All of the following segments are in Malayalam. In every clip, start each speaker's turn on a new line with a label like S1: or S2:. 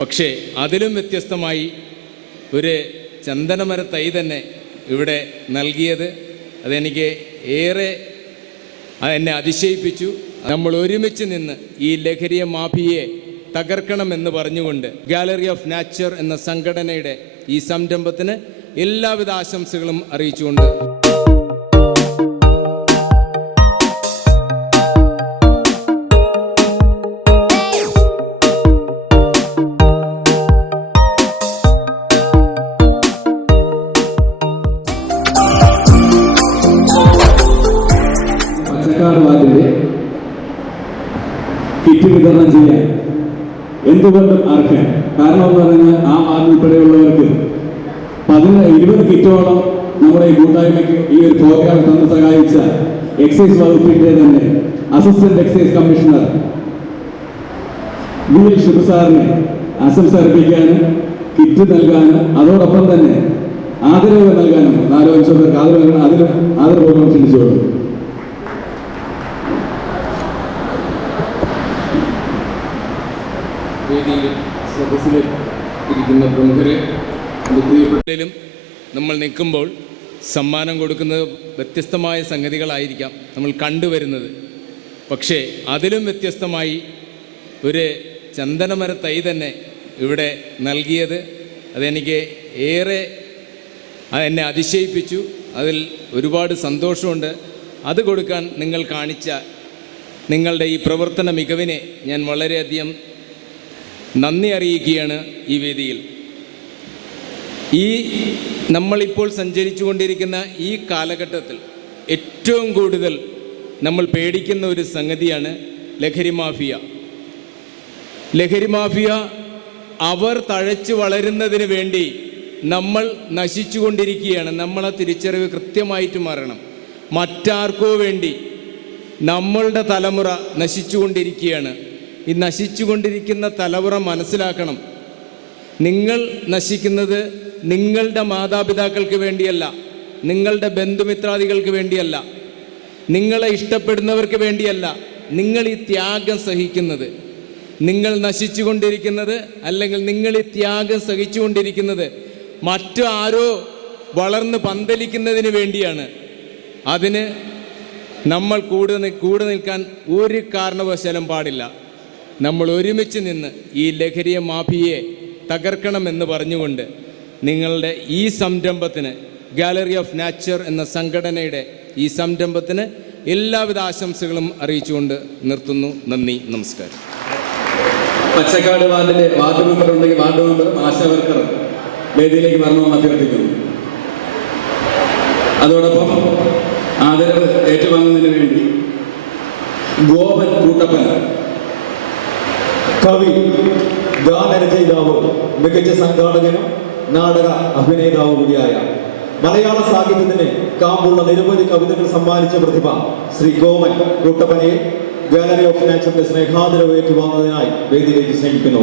S1: പക്ഷേ അതിലും വ്യത്യസ്തമായി ഒരു ചന്ദനമര തൈ തന്നെ ഇവിടെ നൽകിയത്. അതെനിക്ക് ഏറെ എന്നെ അതിശയിപ്പിച്ചു. നമ്മൾ ഒരുമിച്ച് നിന്ന് ഈ ലഹരിയ മാഫിയെ തകർക്കണമെന്ന് പറഞ്ഞുകൊണ്ട് ഗാലറി ഓഫ് നാച്ചർ എന്ന സംഘടനയുടെ ഈ സംരംഭത്തിന് എല്ലാവിധ ആശംസകളും അറിയിച്ചുകൊണ്ട്
S2: എന്തുകൊണ്ടും അർഹൻ? കാരണം എന്ന് പറഞ്ഞാൽ ആ വാർഡ് ഉൾപ്പെടെയുള്ളവർക്ക് പതിന ഇരുപത് കിറ്റോളം നമ്മുടെ ഈ കൂട്ടായ്മയ്ക്ക് ഈ ഒരു പ്രോഗ്രാം തന്ന് സഹായിച്ച എക്സൈസ് വകുപ്പിന്റെ തന്നെ assistant excise commissioner V L ശിവസാറിനെ സാറിനെ ആശംസ അർപ്പിക്കാനും കിറ്റ് നൽകാനും അതോടൊപ്പം തന്നെ ആദരവ് നൽകാനും നാലോ അഞ്ചോ ആദരവ് അതിനും ആദരപൂർവം ക്ഷണിച്ചുകൊള്ളു
S1: വേദിയിലും സദസ്സിലും ഇരിക്കുന്ന പ്രമുഖരെ പ്രിയപ്പെട്ടതിലും നമ്മൾ നിൽക്കുമ്പോൾ സമ്മാനം കൊടുക്കുന്നത് വ്യത്യസ്തമായ സംഗതികളായിരിക്കാം നമ്മൾ കണ്ടുവരുന്നത്. പക്ഷേ അതിലും വ്യത്യസ്തമായി ഒരു ചന്ദനമര തൈ തന്നെ ഇവിടെ നൽകിയത്. അതെനിക്ക് ഏറെ എന്നെ അതിശയിപ്പിച്ചു. അതിൽ ഒരുപാട് സന്തോഷമുണ്ട്. അത് കൊടുക്കാൻ നിങ്ങൾ കാണിച്ച നിങ്ങളുടെ ഈ പ്രവർത്തന മികവിനെ ഞാൻ വളരെയധികം നന്ദി അറിയിക്കുകയാണ് ഈ വേദിയിൽ. ഈ നമ്മളിപ്പോൾ സഞ്ചരിച്ചു കൊണ്ടിരിക്കുന്ന ഈ കാലഘട്ടത്തിൽ ഏറ്റവും കൂടുതൽ നമ്മൾ പേടിക്കുന്ന ഒരു സംഗതിയാണ് ലഹരി മാഫിയ. ലഹരി മാഫിയ അവർ തഴച്ചു വളരുന്നതിന് വേണ്ടി നമ്മൾ നശിച്ചുകൊണ്ടിരിക്കുകയാണ്. നമ്മളെ തിരിച്ചറിവ് കൃത്യമായിട്ട് മാറണം. മറ്റാർക്കോ വേണ്ടി നമ്മളുടെ തലമുറ നശിച്ചുകൊണ്ടിരിക്കുകയാണ്. ഈ നശിച്ചുകൊണ്ടിരിക്കുന്ന തലമുറ മനസ്സിലാക്കണം. നിങ്ങൾ നശിക്കുന്നത് നിങ്ങളുടെ മാതാപിതാക്കൾക്ക് വേണ്ടിയല്ല നിങ്ങളുടെ ബന്ധുമിത്രാദികൾക്ക് വേണ്ടിയല്ല നിങ്ങളെ ഇഷ്ടപ്പെടുന്നവർക്ക് വേണ്ടിയല്ല നിങ്ങൾ ഈ ത്യാഗം സഹിക്കുന്നത്. നിങ്ങൾ നശിച്ചുകൊണ്ടിരിക്കുന്നത് അല്ലെങ്കിൽ നിങ്ങൾ ഈ ത്യാഗം സഹിച്ചുകൊണ്ടിരിക്കുന്നത് മറ്റു ആരോ വളർന്ന് പന്തലിക്കുന്നതിന് വേണ്ടിയാണ്. അതിന് നമ്മൾ കൂടെ കൂടെ നിൽക്കാൻ ഒരു കാരണവശാലും പാടില്ല. നമ്മൾ ഒരുമിച്ച് നിന്ന് ഈ ലഹരിയ മാഫിയെ തകർക്കണമെന്ന് പറഞ്ഞുകൊണ്ട് നിങ്ങളുടെ ഈ സംരംഭത്തിന് ഗാലറി ഓഫ് നാച്ചർ എന്ന സംഘടനയുടെ ഈ സംരംഭത്തിന് എല്ലാവിധ ആശംസകളും അറിയിച്ചുകൊണ്ട് നിർത്തുന്നു. നന്ദി നമസ്കാരം.
S2: പച്ചക്കാട് വാർഡിലെ വാർഡ് മെമ്പർ ഉണ്ടെങ്കിൽ വാർഡ് മെമ്പറും ആശാവർക്കറും വേദിയിലേക്ക് വരണമെന്ന് അഭ്യർത്ഥിക്കുന്നു. അതോടൊപ്പം ആദരവ് ഏറ്റുവാങ്ങുന്നതിന് വേണ്ടി ഗോപൻ കൂട്ടപ്പന
S3: കവി ഗാനരചയിതാവ് മികച്ച സംഘാടകനും നാടക അഭിനേതാവ് കൂടിയായ മലയാള സാഹിത്യത്തിന് കാമ്പുള്ള നിരവധി കവിതകൾ സമ്മാനിച്ച പ്രതിഭ ശ്രീ ഗോമൻ കൂട്ടപ്പനയെ ഗാലറി ഓഫ് നാച്ചറിന്റെ സ്നേഹാദരവ് ഏറ്റുവാങ്ങുന്നതിനായി വേദിയിലേക്ക് സ്നേഹിക്കുന്നു.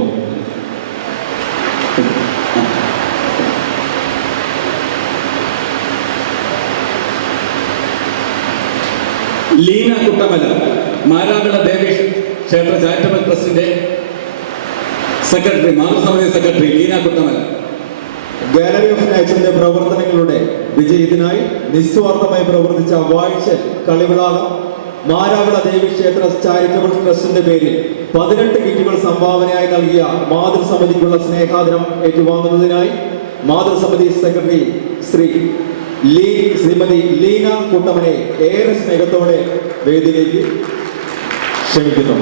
S2: ലീന കുട്ടമല മാരാവിള ദേവേഷ് ക്ഷേത്ര ചാരിറ്റബിൾ ട്രസ്റ്റിന്റെ secretary മാതൃസമിതി secretary Leena Kuttamala.
S3: Gallery of നാച്ചറിന്റെ പ്രവർത്തനങ്ങളുടെ വിജയത്തിനായി നിസ്വാർത്ഥമായി പ്രവർത്തിച്ച വാഴ്ച കളിവിളാകം മാരാവിള ദേവി ക്ഷേത്ര ചാരിറ്റബിൾ ട്രസ്റ്റിന്റെ പേരിൽ പതിനെട്ട് കിറ്റുകൾ സംഭാവനയായി നൽകിയ മാതൃസമിതിക്കുള്ള സ്നേഹാദരം ഏറ്റുവാങ്ങുന്നതിനായി മാതൃസമിതി സെക്രട്ടറി ശ്രീ ലീ ശ്രീമതി ലീന കുട്ടമനെ ഏറെ സ്നേഹത്തോടെ വേദിയിലേക്ക് ക്ഷണിക്കുന്നു.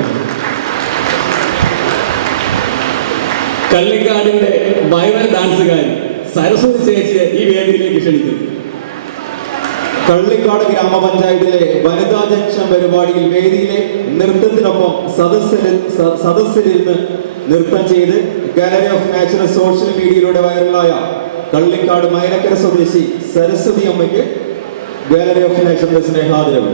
S2: കള്ളിക്കാടിന്റെ വൈറൽ ഡാൻസുകാരി സരസ്വതി ചേച്ചിയെ ഈ വേദിയിലേക്ക് ക്ഷണിക്കുന്നു
S3: കള്ളിക്കാട് ഗ്രാമപഞ്ചായത്തിലെ വനിതാ പരിപാടിയിൽ വേദിയിലെ നൃത്തത്തിനൊപ്പം സദസ്സിൽ സദസ്സിലിരുന്ന് നൃത്തം ചെയ്ത് ഗാലറി ഓഫ് നാച്ചുറൽ സോഷ്യൽ മീഡിയയിലൂടെ വൈറലായ കള്ളിക്കാട് മൈലക്കര സ്വദേശി സരസ്വതി അമ്മയ്ക്ക് ഗാലറി ഓഫ് നാച്ചുറൽ സ്നേഹാദരവ്.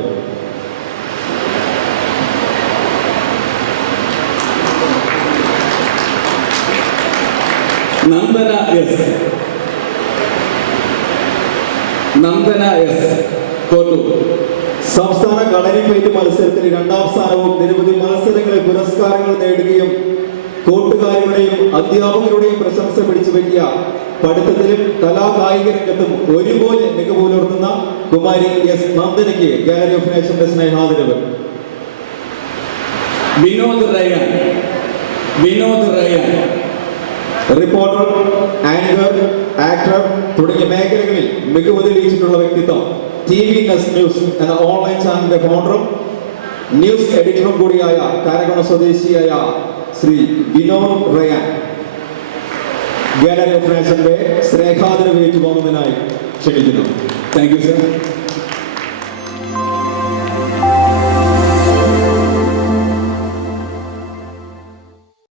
S2: നന്ദന എസ്. നന്ദന എസ്. കോട്ടൂർ
S3: സംസ്ഥാന കളരിപ്പയറ്റ് മത്സരത്തിൽ രണ്ടാം സ്ഥാനവും നിരവധി മത്സരങ്ങളിൽ പുരസ്കാരങ്ങൾ നേടുകയും കൂട്ടുകാരുടെയും അധ്യാപകരുടെയും പ്രശംസ പിടിച്ചു പറ്റിയ പഠിത്തത്തിലും കലാകായിക രംഗത്തും ഒരുപോലെ മികവ് പുലർത്തുന്ന കുമാരി എസ് നന്ദനയ്ക്ക് ഗാലറി ഓഫ് നേഷന്റെ സ്നേഹാദരവ്.
S2: Vinod Rayan. Vinod Rayan.
S3: Reporter anchor actor തുടങ്ങിയ മേഖലകളിൽ മികവ് തെളിയിച്ചിട്ടുള്ള വ്യക്തിത്വം. ടി വി നെസ് ന്യൂസ് എന്ന ഓൺലൈൻ ചാനലിന്റെ ഫൗണ്ടറും ന്യൂസ് എഡിറ്ററും കൂടിയായ കാരക്കുളം സ്വദേശിയായ ശ്രീ വിനോദ് റയാൻ. ഗാലറി ഓഫ് നേഷന്റെ സ്നേഹാദരവ് ഏറ്റുപോകുന്നതിനായി ക്ഷണിക്കുന്നു.
S2: Thank you sir